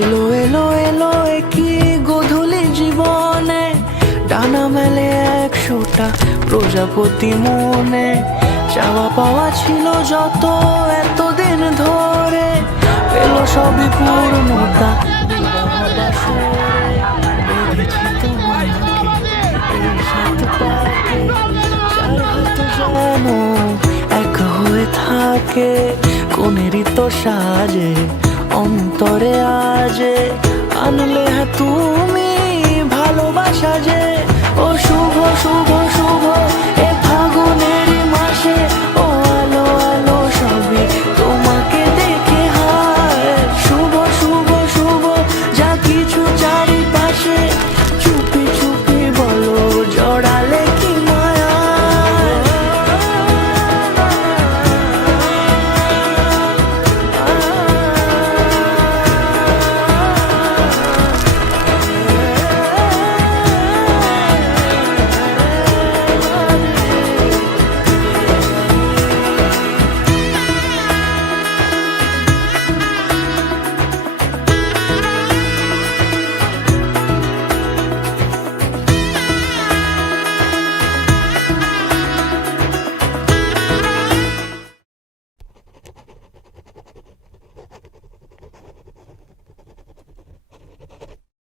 এলো এলো এলো একই গধূলি জীবনে, ডানা মেলে 100টা প্রজাপতি মনে। চাওয়া পাওয়া ছিল যত এতদিন ধরে, পেল সবই পূর্ণতা বিবাহ বাসরে। বেঁধেছি তোমাকে এই 7 পাকে, 4 হাত যেন এক হয়ে থাকে। কোনেরই তো সাজে অন্তরে আজে, আনলে তুমি ভালোবাসা যে। ও শুভ শুভ